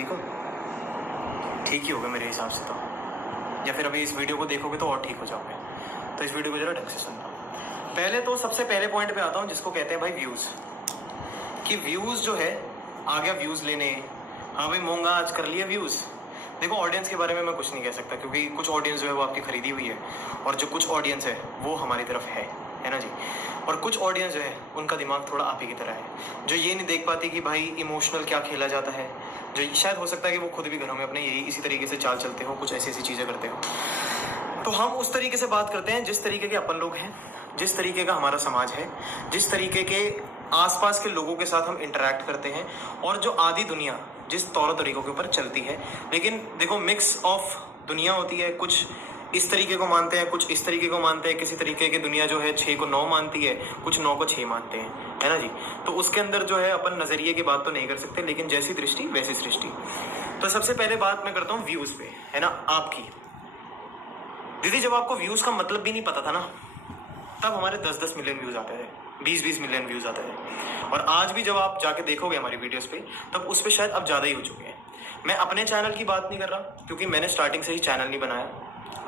ठीक हो? ठीक ही होगा मेरे हिसाब से तो, या फिर अभी इस वीडियो को देखोगे तो और ठीक हो जाओगे। तो इस वीडियो को जरा ढंग से सुनना। पहले तो सबसे पहले पॉइंट पे आता हूँ जिसको कहते हैं भाई व्यूज़, कि व्यूज़ जो है आ गया व्यूज़ लेने। हाँ भाई मोंगा आज कर लिया व्यूज़। देखो ऑडियंस के बारे में मैं कुछ नहीं कह सकता क्योंकि कुछ ऑडियंस जो है वो आपकी खरीदी हुई है और जो कुछ ऑडियंस है वो हमारी तरफ है ना जी। और कुछ ऑडियंस जो है उनका दिमाग थोड़ा आप ही की तरह है, जो ये नहीं देख पाती कि भाई इमोशनल क्या खेला जाता है, जो शायद हो सकता है कि वो खुद भी घरों में अपने यही इसी तरीके से चाल चलते हो, कुछ ऐसी ऐसी चीज़ें करते हो। तो हम उस तरीके से बात करते हैं जिस तरीके के अपन लोग हैं, जिस तरीके का हमारा समाज है, जिस तरीके के आसपास के लोगों के साथ हम इंटरेक्ट करते हैं और जो आधी दुनिया जिस तौर तरीकों के ऊपर चलती है। लेकिन देखो मिक्स ऑफ दुनिया होती है, कुछ इस तरीके को मानते हैं, कुछ इस तरीके को मानते हैं, किसी तरीके की दुनिया जो है 6 को 9 मानती है, कुछ 9 को 6 मानते हैं, है ना जी। तो उसके अंदर जो है अपन नज़रिए की बात तो नहीं कर सकते, लेकिन जैसी दृष्टि वैसी सृष्टि। तो सबसे पहले बात मैं करता हूँ व्यूज़ पे, है ना आपकी। दीदी जब आपको व्यूज़ का मतलब भी नहीं पता था ना, तब हमारे 10-10 मिलियन व्यूज़ आते थे, 20-20 मिलियन व्यूज़ आते थे। और आज भी जब आप जाके देखोगे हमारी वीडियोस पे, तब उस पर शायद अब ज़्यादा ही हो चुके हैं। मैं अपने चैनल की बात नहीं कर रहा क्योंकि मैंने स्टार्टिंग से ही चैनल नहीं बनाया,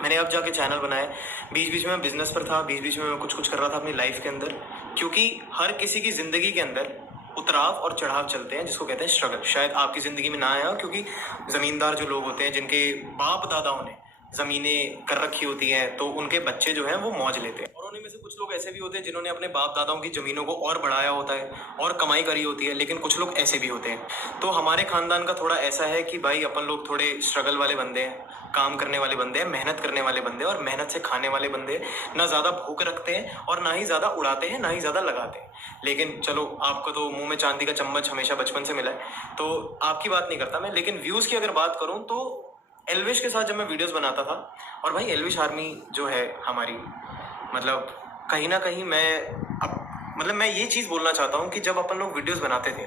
मैंने अब जाके चैनल बनाया। बीच बीच में मैं बिजनेस पर था, बीच बीच में मैं कुछ कुछ कर रहा था अपनी लाइफ के अंदर, क्योंकि हर किसी की ज़िंदगी के अंदर उतराव और चढ़ाव चलते हैं जिसको कहते हैं स्ट्रगल। शायद आपकी ज़िंदगी में ना आया क्योंकि ज़मींदार जो लोग होते हैं, जिनके बाप दादाओं ने ज़मीनें कर रखी होती हैं, तो उनके बच्चे जो हैं वो मौज लेते हैं। और उन्हीं में से कुछ लोग ऐसे भी होते हैं जिन्होंने अपने बाप दादाओं की ज़मीनों को और बढ़ाया होता है और कमाई करी होती है, लेकिन कुछ लोग ऐसे भी होते हैं। तो हमारे ख़ानदान का थोड़ा ऐसा है कि भाई अपन लोग थोड़े स्ट्रगल वाले बंदे हैं, काम करने वाले बंदे हैं, मेहनत करने वाले बंदे हैं और मेहनत से खाने वाले बंदे हैं। ना ज़्यादा भूख रखते हैं और ना ही ज़्यादा उड़ाते हैं, ना ही ज़्यादा लगाते हैं। लेकिन चलो आपको तो मुंह में चांदी का चम्मच हमेशा बचपन से मिला है, तो आपकी बात नहीं करता मैं। लेकिन व्यूज़ की अगर बात करूँ तो एल्विश के साथ जब मैं वीडियोस बनाता था, और भाई एल्विश आर्मी जो है हमारी, मतलब कहीं ना कहीं मैं ये चीज़ बोलना चाहता हूँ कि जब अपन लोग वीडियोस बनाते थे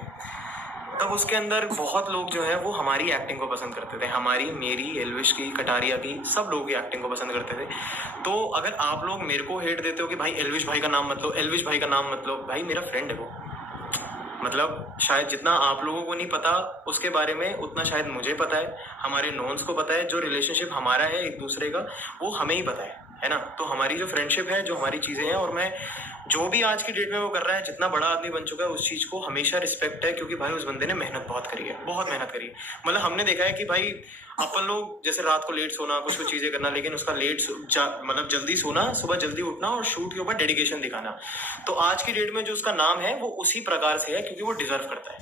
तब उसके अंदर बहुत लोग जो है वो हमारी एक्टिंग को पसंद करते थे, हमारी, मेरी, एल्विश की, कटारिया की, सब लोगों की एक्टिंग को पसंद करते थे। तो अगर आप लोग मेरे को हेट देते हो कि भाई एल्विश भाई का नाम मत लो, एल्विश भाई का नाम मत लो, भाई मेरा फ्रेंड है वो। मतलब शायद जितना आप लोगों को नहीं पता उसके बारे में, उतना शायद मुझे पता है, हमारे नोन्स को पता है। जो रिलेशनशिप हमारा है एक दूसरे का वो हमें ही पता है ना। तो हमारी जो फ्रेंडशिप है, जो हमारी चीज़ें हैं, और मैं जो भी आज की डेट में वो कर रहा है, जितना बड़ा आदमी बन चुका है, उस चीज़ को हमेशा रिस्पेक्ट है, क्योंकि भाई उस बंदे ने मेहनत बहुत करी है, बहुत मेहनत करी है। मतलब हमने देखा है कि भाई अपन लोग जैसे रात को लेट सोना, कुछ कुछ चीज़ें करना, लेकिन उसका मतलब जल्दी सोना, सुबह जल्दी उठना और शूट के ऊपर डेडिकेशन दिखाना। तो आज की डेट में जो उसका नाम है वो उसी प्रकार से है क्योंकि वो डिजर्व करता है।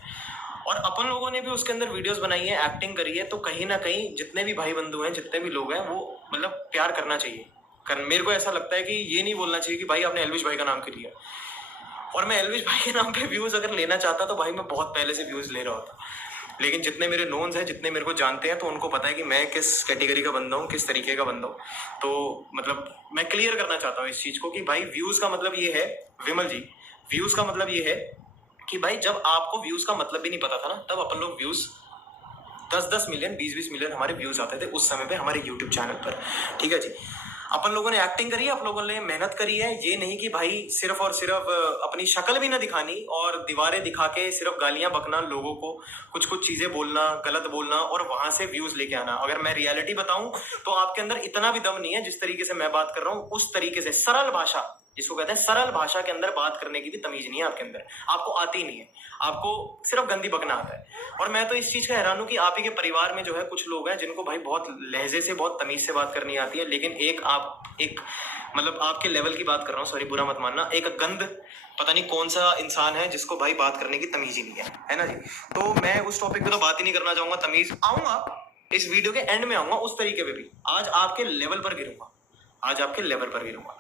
और अपन लोगों ने भी उसके अंदर वीडियोस बनाई है, एक्टिंग करी है। तो कहीं ना कहीं जितने भी भाई बंधु हैं, जितने भी लोग हैं, वो मतलब प्यार करना चाहिए। मेरे को ऐसा लगता है कि ये नहीं बोलना चाहिए कि भाई आपने एल्विश भाई का नाम क्यों लिया। और मैं एल्विश भाई के नाम पे व्यूज अगर लेना चाहता तो भाई मैं बहुत पहले से व्यूज ले रहा होता। लेकिन जितने मेरे नोन्स हैं, जितने मेरे को जानते हैं, तो उनको पता है कि मैं किस कैटेगरी का बंदा हूँ, किस तरीके का बंदा हूँ। तो मतलब मैं क्लियर करना चाहता हूँ इस चीज़ को कि भाई व्यूज़ का मतलब ये है, विमल जी, व्यूज़ का मतलब ये है कि भाई जब आपको व्यूज़ का मतलब भी नहीं पता था ना, तब अपन लोग व्यूज़ 10-10 मिलियन, 20-20 मिलियन हमारे व्यूज़ आते थे उस समय पे हमारे यूट्यूब चैनल पर। ठीक है जी। अपन लोगों ने एक्टिंग करी है, अपन लोगों ने मेहनत करी है। ये नहीं कि भाई सिर्फ और सिर्फ अपनी शक्ल भी ना दिखानी और दीवारें दिखा के सिर्फ गालियां बकना, लोगों को कुछ कुछ चीजें बोलना, गलत बोलना और वहां से व्यूज लेके आना। अगर मैं रियलिटी बताऊं तो आपके अंदर इतना भी दम नहीं है। जिस तरीके से मैं बात कर रहा हूं उस तरीके से सरल भाषा, जिसको कहते हैं सरल भाषा के अंदर बात करने की भी तमीज नहीं है आपके अंदर, आपको आती ही नहीं है, आपको सिर्फ गंदी बकना आता है। और मैं तो इस चीज का हैरान हूं कि आप ही के परिवार में जो है कुछ लोग हैं जिनको भाई बहुत लहजे से, बहुत तमीज से बात करनी आती है, लेकिन एक मतलब आपके लेवल की बात कर रहा हूँ, सॉरी बुरा मत मानना, एक गंद पता नहीं कौन सा इंसान है जिसको भाई बात करने की तमीज ही नहीं है ना जी। तो मैं उस टॉपिक पे तो बात ही नहीं करना चाहूंगा। तमीज आऊंगा इस वीडियो के एंड में, आऊंगा उस तरीके पे भी। आज आपके लेवल पर गिरूंगा, आज आपके लेवल पर गिरूंगा।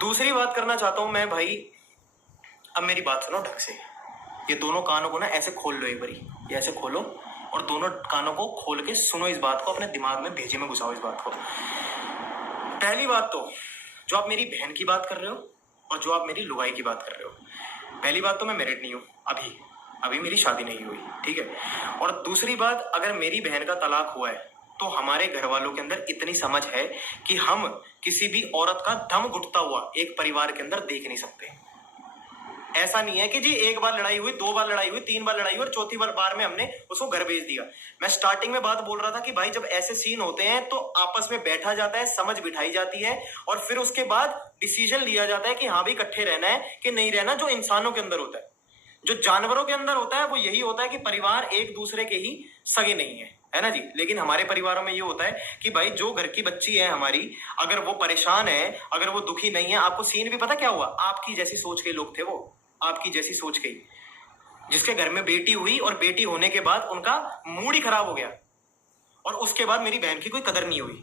दूसरी बात करना चाहता हूं मैं भाई, अब मेरी बात सुनो ढंग से। ये दोनों कानों को ना ऐसे खोल लो एक बारी, ये ऐसे खोलो और दोनों कानों को खोल के सुनो इस बात को, अपने दिमाग में भेजे में घुसाओ इस बात को। पहली बात तो जो आप मेरी बहन की बात कर रहे हो और जो आप मेरी लुगाई की बात कर रहे हो, पहली बात तो मैं मैरिड नहीं हूँ, अभी मेरी शादी नहीं हुई, ठीक है। और दूसरी बात, अगर मेरी बहन का तलाक हुआ है तो हमारे घर वालों के अंदर इतनी समझ है कि हम किसी भी औरत का दम घुटता हुआ एक परिवार के अंदर देख नहीं सकते। ऐसा नहीं है कि जी एक बार लड़ाई हुई, 2 बार लड़ाई हुई, 3 बार लड़ाई हुई और चौथी बार में हमने उसको घर भेज दिया। मैं स्टार्टिंग में बात बोल रहा था कि भाई जब ऐसे सीन होते हैं तो आपस में बैठा जाता है, समझ बिठाई जाती है और फिर उसके बाद डिसीजन लिया जाता है कि हाँ भाई इकट्ठे रहना है कि नहीं रहना। जो इंसानों के अंदर होता है, जो जानवरों के अंदर होता है, वो यही होता है कि परिवार एक दूसरे के ही सगे नहीं है ना जी। लेकिन हमारे परिवारों में ये होता है कि भाई जो घर की बच्ची है हमारी, अगर वो परेशान है, अगर वो दुखी नहीं है, आपको सीन भी पता क्या हुआ, आपकी जैसी सोच के लोग थे वो, आपकी जैसी सोच के, जिसके घर में बेटी हुई और बेटी होने के बाद उनका मूड ही खराब हो गया और उसके बाद मेरी बहन की कोई कदर नहीं हुई।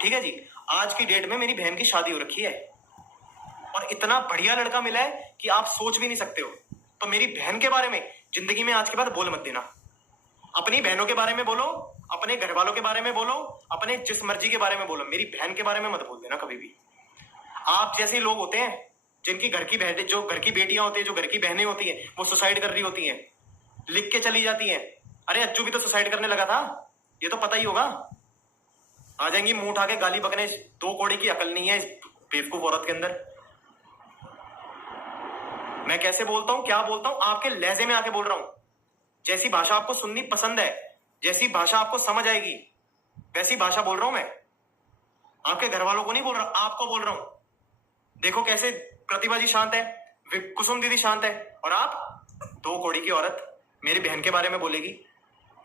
ठीक है जी, आज की डेट में मेरी बहन की शादी हो रखी है और इतना बढ़िया लड़का मिला है कि आप सोच भी नहीं सकते हो। तो मेरी बहन के बारे में जिंदगी में आज के बाद बोल मत देना। अपनी बहनों के बारे में बोलो, अपने घर वालों के बारे में बोलो, अपने जिस मर्जी के बारे में बोलो, मेरी बहन के बारे में मत बोल देना कभी भी। आप जैसे लोग होते हैं जिनकी घर की बहनें, जो घर की बेटियां होती है, जो घर की बहनें होती हैं, वो सुसाइड कर रही होती हैं, लिख के चली जाती हैं, अरे अज्जू भी तो सुसाइड करने लगा था, ये तो पता ही होगा। आ जाएंगी मुंह उठा के गाली बकने, 2 कौड़ी की अकल नहीं है इस बेवकूफ औरत के अंदर। मैं कैसे बोलता हूं, क्या बोलता हूं, आपके लहजे में आके बोल रहा हूं। जैसी भाषा आपको सुननी पसंद है, जैसी भाषा आपको समझ आएगी, वैसी भाषा बोल रहा हूं मैं। आपके घर वालों को नहीं बोल रहा, आपको बोल रहा हूं। देखो कैसे प्रतिभा जी शांत है, कुसुम दीदी शांत है, और आप 2 कौड़ी की औरत मेरी बहन के बारे में बोलेगी।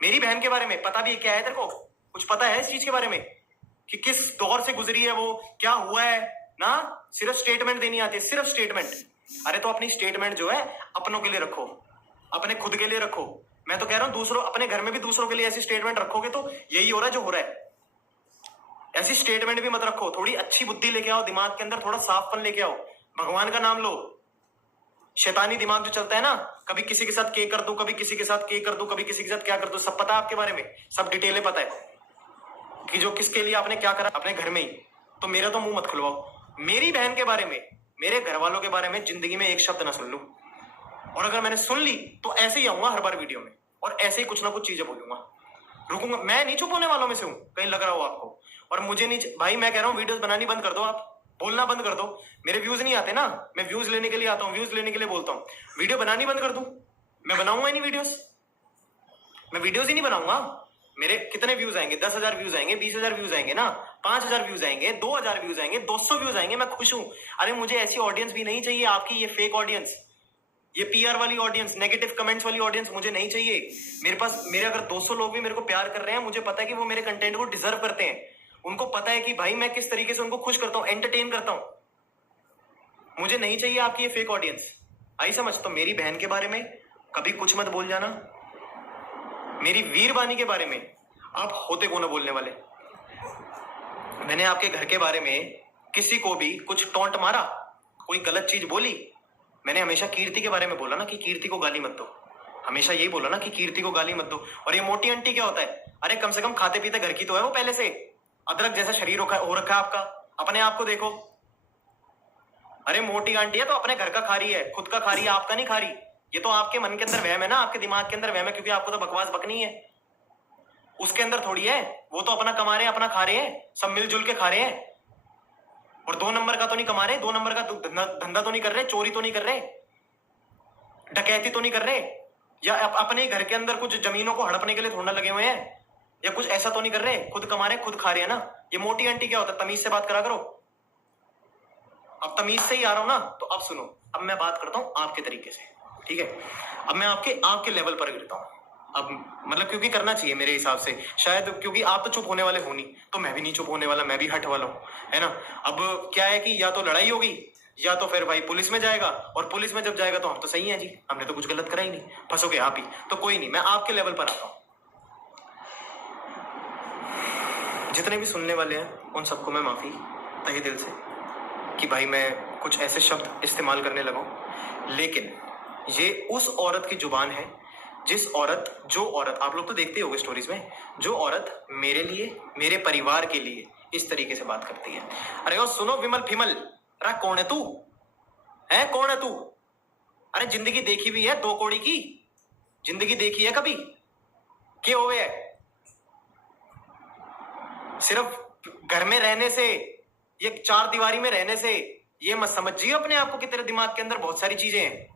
मेरी बहन के बारे में पता भी क्या है तेरे को? कुछ पता है इस चीज के बारे में कि किस दौर से गुजरी है वो, क्या हुआ है ना? सिर्फ स्टेटमेंट देनी आती है, सिर्फ स्टेटमेंट। अरे तो अपनी स्टेटमेंट जो है अपनों के लिए रखो, अपने खुद के लिए रखो। मैं तो कह रहा हूं दूसरों, अपने घर में भी दूसरों के लिए ऐसी स्टेटमेंट रखोगे तो यही हो रहा है जो हो रहा है। ऐसी स्टेटमेंट भी मत रखो, थोड़ी अच्छी बुद्धि लेके आओ दिमाग के अंदर, थोड़ा साफपन लेके आओ, भगवान का नाम लो। शैतानी दिमाग जो चलता है ना, कभी किसी के साथ के कर दो, कभी किसी के साथ के कर दो, कभी किसी के साथ क्या कर दो, सब पता है आपके बारे में, सब डिटेलें पता है कि जो किसके लिए आपने क्या करा अपने घर में ही। तो मेरा तो मुंह मत खुलवाओ। मेरी बहन के बारे में, मेरे घर वालों के बारे में जिंदगी में एक शब्द ना सुन लूं, और अगर मैंने सुन ली तो ऐसे ही आऊंगा हर बार वीडियो में और ऐसे ही कुछ ना कुछ चीजें बोलूंगा, रुकूंगा। मैं नहीं चुप होने वालों में से हूं, कहीं लग रहा हो आपको। और मुझे नहीं भाई, मैं कह रहा हूं वीडियोस बनानी बंद कर दो, आप बोलना बंद कर दो। मेरे व्यूज नहीं आते ना, मैं व्यूज लेने के लिए आता हूं, व्यूज लेने के लिए बोलता हूं। वीडियो बनानी बंद कर दूं, मैं बनाऊंगा ही नहीं वीडियोस, मैं वीडियोस ही नहीं बनाऊंगा। मेरे कितने व्यूज आएंगे? 10,000 व्यूज आएंगे, 20,000 व्यूज आएंगे ना, 5,000 व्यूज आएंगे, 2,000 व्यूज आएंगे, 200 व्यूज आएंगे, मैं खुश हूं। अरे मुझे ऐसी ऑडियंस भी नहीं चाहिए आपकी ये फेक ऑडियंस, ये पीआर वाली ऑडियंस, नेगेटिव कमेंट्स वाली ऑडियंस मुझे नहीं चाहिए। मेरे पास, मेरे अगर 200 लोग भी मेरे को प्यार कर रहे हैं, मुझे पता है कि वो मेरे कंटेंट को डिजर्व करते हैं। उनको पता है कि भाई मैं किस तरीके से उनको खुश करता हूं, एंटरटेन करता हूं। मुझे नहीं चाहिए आपकी ये फेक ऑडियंस, आई समझ? तो मेरी बहन के बारे में कभी कुछ मत बोल जाना। मेरी वीरवानी के बारे में आप होते को ना बोलने वाले। मैंने आपके घर के बारे में किसी को भी कुछ टोंट मारा, कोई गलत चीज बोली? मैंने हमेशा कीर्ति के बारे में बोला ना कि कीर्ति को गाली मत दो, हमेशा यही बोला ना कि कीर्ति को गाली मत दो। और ये मोटी आंटी क्या होता है? अरे कम से कम खाते पीते घर की तो है वो पहले से, अदरक जैसा शरीर हो रखा है आपका, अपने आप को देखो। अरे मोटी आंटी है तो अपने घर का खा रही है, खुद का खा रही है, आपका नहीं खा रही। ये तो आपके मन के अंदर वहम है ना, आपके दिमाग के अंदर वहम है, क्योंकि आपको तो बकवास बकनी है। उसके अंदर थोड़ी है, वो तो अपना कमा रहे हैं, अपना खा रहे हैं, सब मिलजुल के खा रहे हैं। और 2 नंबर का तो नहीं कमा रहे, 2 नंबर का धंधा तो नहीं कर रहे, चोरी तो नहीं कर रहे, डकैती तो नहीं कर रहे, या अपने घर के अंदर कुछ जमीनों को हड़पने के लिए थोड़ा लगे हुए हैं, या कुछ ऐसा तो नहीं कर रहे। खुद कमा रहे, खुद खा रहे हैं ना। ये मोटी आंटी क्या होता है? तमीज से बात करा करो। अब तमीज से ही आ रहा हूं ना, तो अब सुनो, अब मैं बात करता हूं आपके तरीके से, ठीक है? अब मैं आपके लेवल पर गिरता हूं अब, मतलब क्योंकि करना चाहिए मेरे हिसाब से, शायद क्योंकि आप तो चुप होने वाले हो नहीं, तो मैं भी नहीं चुप होने वाला, मैं भी हट वाला हूं, है ना? अब क्या है कि या तो लड़ाई होगी या तो फिर भाई पुलिस में जाएगा, और पुलिस में जब जाएगा तो हम तो सही हैं जी, हमने तो कुछ गलत करा ही नहीं, फंसोगे आप ही। तो कोई नहीं, मैं आपके लेवल पर आता हूं। जितने भी सुनने वाले हैं उन सबको मैं माफी तहे दिल से कि भाई मैं कुछ ऐसे शब्द इस्तेमाल करने लगा हूं। लेकिन ये उस औरत की जुबान है, जो औरत आप लोग तो देखते होंगे स्टोरीज में, जो औरत मेरे लिए, मेरे परिवार के लिए इस तरीके से बात करती है। अरे ओ सुनो विमल फिमल, अरे कौन है तू? है कौन है तू? अरे जिंदगी देखी हुई है 2 कौड़ी की, जिंदगी देखी है कभी? क्या हुए है? सिर्फ घर में रहने से, ये 4 दीवारी में रहने से, ये मत समझिए अपने आप को कि तेरे दिमाग के अंदर बहुत सारी चीजें हैं।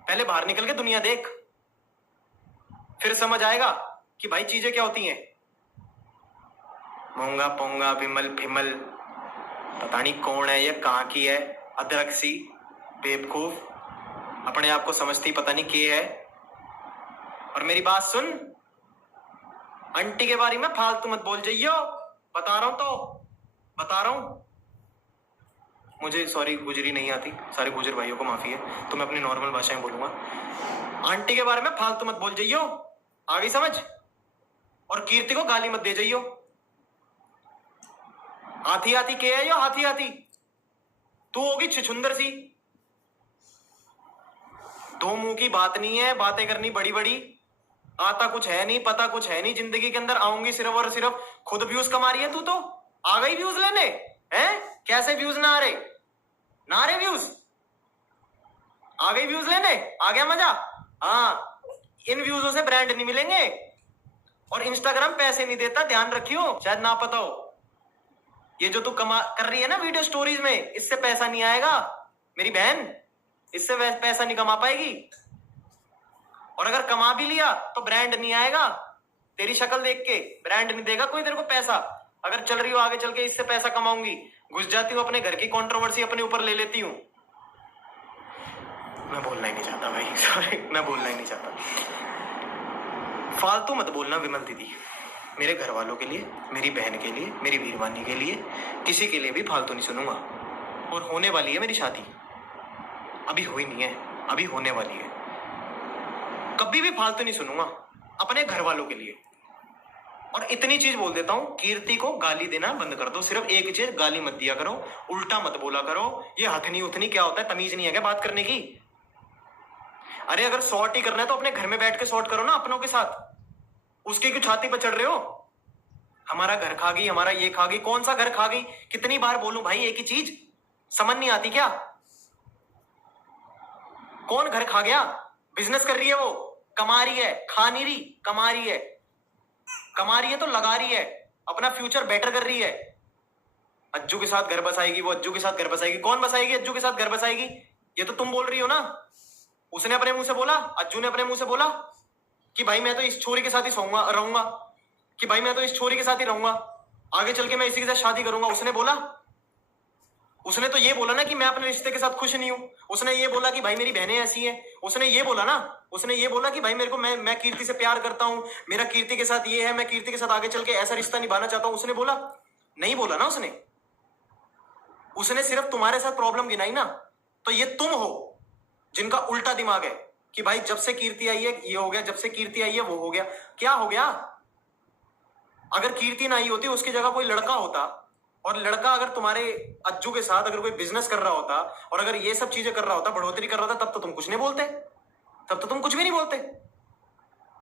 पहले बाहर निकल के दुनिया देख, फिर समझ आएगा कि भाई चीजें क्या होती हैं। मोंगा पोंगा विमल फिमल, पता नहीं कौन है ये, कहाँ की है, अदरक सी बेवकूफ, अपने आप को समझती पता नहीं के है। और मेरी बात सुन, आंटी के बारे में फालतू मत बोल जाइयो, बता रहा हूं तो बता रहा हूं। मुझे सॉरी गुजरी नहीं आती, सारे गुजर भाइयों को माफी है, तो मैं अपनी नॉर्मल भाषा में बोलूंगा। आंटी के बारे में फालतू मत बोल जाइयो, आ गई समझ। और कीर्ति को गाली मत दे जाइयो। हाथी हाथी के है यो, हाथी हाथी तू होगी छुछुंदर सी। दो मुंह की बात नहीं है, बातें करनी बड़ी बड़ी, आता कुछ है नहीं, पता कुछ है नहीं जिंदगी के अंदर। आऊंगी सिर्फ और सिर्फ खुद व्यूज कमा रही है तू, तो आ गई व्यूज लेने हैं। कैसे व्यूज ना आ रहे, ना आ रहे व्यूज, आ गई व्यूज लेने, आ गया मजा। हाँ, इन व्यूजों से ब्रांड नहीं मिलेंगे और इंस्टाग्राम पैसे नहीं देता, ध्यान रखियो, शायद ना पता हो। ये जो तू कमा कर रही है ना वीडियो स्टोरीज में, इससे पैसा नहीं आएगा मेरी बहन, इससे पैसा नहीं कमा पाएगी। और अगर कमा भी लिया तो ब्रांड नहीं आएगा, तेरी शक्ल देख के ब्रांड नहीं देगा कोई तेरे को पैसा। अगर चल रही हो आगे चल के इससे पैसा कमाऊंगी, घुस जाती हूँ अपने घर की कंट्रोवर्सी अपने ऊपर ले लेती हूँ। मैं बोलना ही नहीं चाहता भाई, सॉरी, मैं बोलना ही नहीं चाहता। फालतू मत बोलना विमल दीदी, मेरे घर वालों के लिए, मेरी बहन के लिए, मेरी वीरवानी के लिए, किसी के लिए भी फालतू नहीं सुनूंगा। और होने वाली है मेरी शादी, अभी हुई नहीं है, अभी होने वाली है। कभी भी फालतू नहीं सुनूंगा अपने घर वालों के लिए। और इतनी चीज बोल देता हूं, कीर्ति को गाली देना बंद कर दो। सिर्फ एक चीज, गाली मत दिया करो, उल्टा मत बोला करो। ये हथनी उथनी क्या होता है, तमीज नहीं है क्या बात करने की? अरे अगर सॉर्ट ही करना है तो अपने घर में बैठ के सॉर्ट करो ना अपनों के साथ, उसकी क्यों छाती पर चढ़ रहे हो? हमारा घर खा गई, हमारा ये खा गई। कौन सा घर खा गई? कितनी बार बोलूं भाई एक ही चीज, समझ नहीं आती क्या? कौन घर खा गया? बिजनेस कर रही है वो, कमा रही है, खा नहीं रही, कमा रही है। कमा रही है तो लगा रही है, अपना फ्यूचर बेटर कर रही है। अज्जू के साथ घर बसाएगी वो, अज्जू के साथ घर बसाएगी। कौन बसाएगी अज्जू के साथ घर बसाएगी? ये तो तुम बोल रही हो ना। उसने अपने मुंह से बोला, अज्जू ने अपने मुंह से बोला कि भाई मैं तो इस छोरी के साथ ही सोऊंगा, रहूंगा, कि भाई मैं तो इस छोरी के साथ ही रहूंगा, आगे चल के मैं इसी के साथ शादी करूंगा। उसने बोला? उसने तो ये बोला ना कि मैं अपने रिश्ते के साथ खुश नहीं हूं। उसने ये बोला कि भाई मेरी बहनें ऐसी हैं। उसने ये बोला ना, उसने ये बोला कि भाई मेरे को, मैं कीर्ति से प्यार करता हूं, मेरा कीर्ति के साथ ये है, मैं कीर्ति के साथ आगे चल के ऐसा रिश्ता निभाना चाहता हूं। उसने बोला? नहीं बोला ना उसने। उसने सिर्फ तुम्हारे साथ प्रॉब्लम गिनाई ना। तो ये तुम हो जिनका उल्टा दिमाग है कि भाई जब से कीर्ति आई है ये हो गया, जब से कीर्ति आई है वो हो गया। क्या हो गया? अगर कीर्ति ना आई होती, उसकी जगह कोई लड़का होता, और लड़का अगर तुम्हारे अज्जू के साथ अगर कोई बिजनेस कर रहा होता और अगर ये सब चीजें कर रहा होता, बढ़ोतरी कर रहा होता, तब तो तुम कुछ नहीं बोलते, तब तो तुम कुछ भी नहीं बोलते।